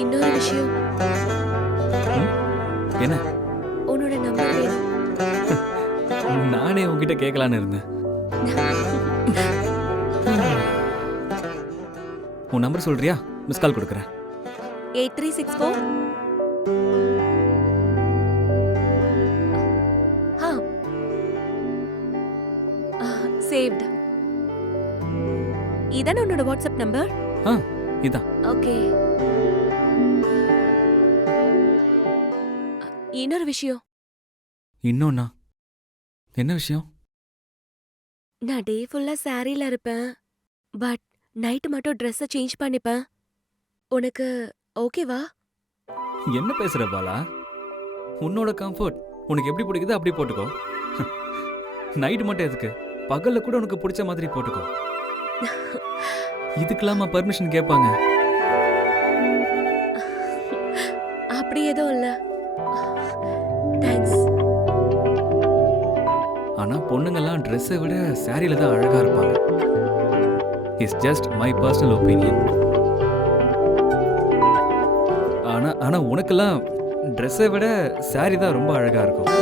இன்னொரு விஷயம், ம்? என்ன? உன்னோட நம்பர் வேணும். நானே உன்கிட்ட கேட்கலான்னு இருந்தேன். உன் நம்பர் சொல்றியா? மிஸ் கால் கொடுக்குறேன். 8364. சேவ்ட். இதான உன்னோட வாட்ஸ்அப் நம்பர்? ஆ இதான். ஓகே. இன்னொரு விஷயம், இன்னொன்னா? என்ன விஷயம்? நான் டே ஃபுல்லா சாரில இருப்பேன். பட் நைட் மட்டும் ட்ரெஸ்ஸை சேஞ்ச் பண்ணிப்பேன். உனக்கு ஓகேவா? என்ன பேசுற பாலா? உன்னோட கம்ஃபர்ட் உனக்கு எப்படி பிடிக்குதோ அப்படி போட்டுக்கோ. நைட் மட்டும் எதுக்கு? பகல்ல கூட உனக்கு பிடிச்ச மாதிரி போட்டுக்கோ. இதுக்கெல்லாமா பர்மிஷன் கேட்பாங்க? அப்படி எதுவும் இல்ல. தேங்க்ஸ். ஆனா பொண்ணுங்கெல்லாம் ட்ரெஸ்ஸை விட சாரியில தான் அழகா இருப்பாங்க. It's just my personal opinion. ஆனா உனக்கெல்லாம் ட்ரெஸ்ஸை விட சாரி தான் ரொம்ப அழகா இருக்கும்.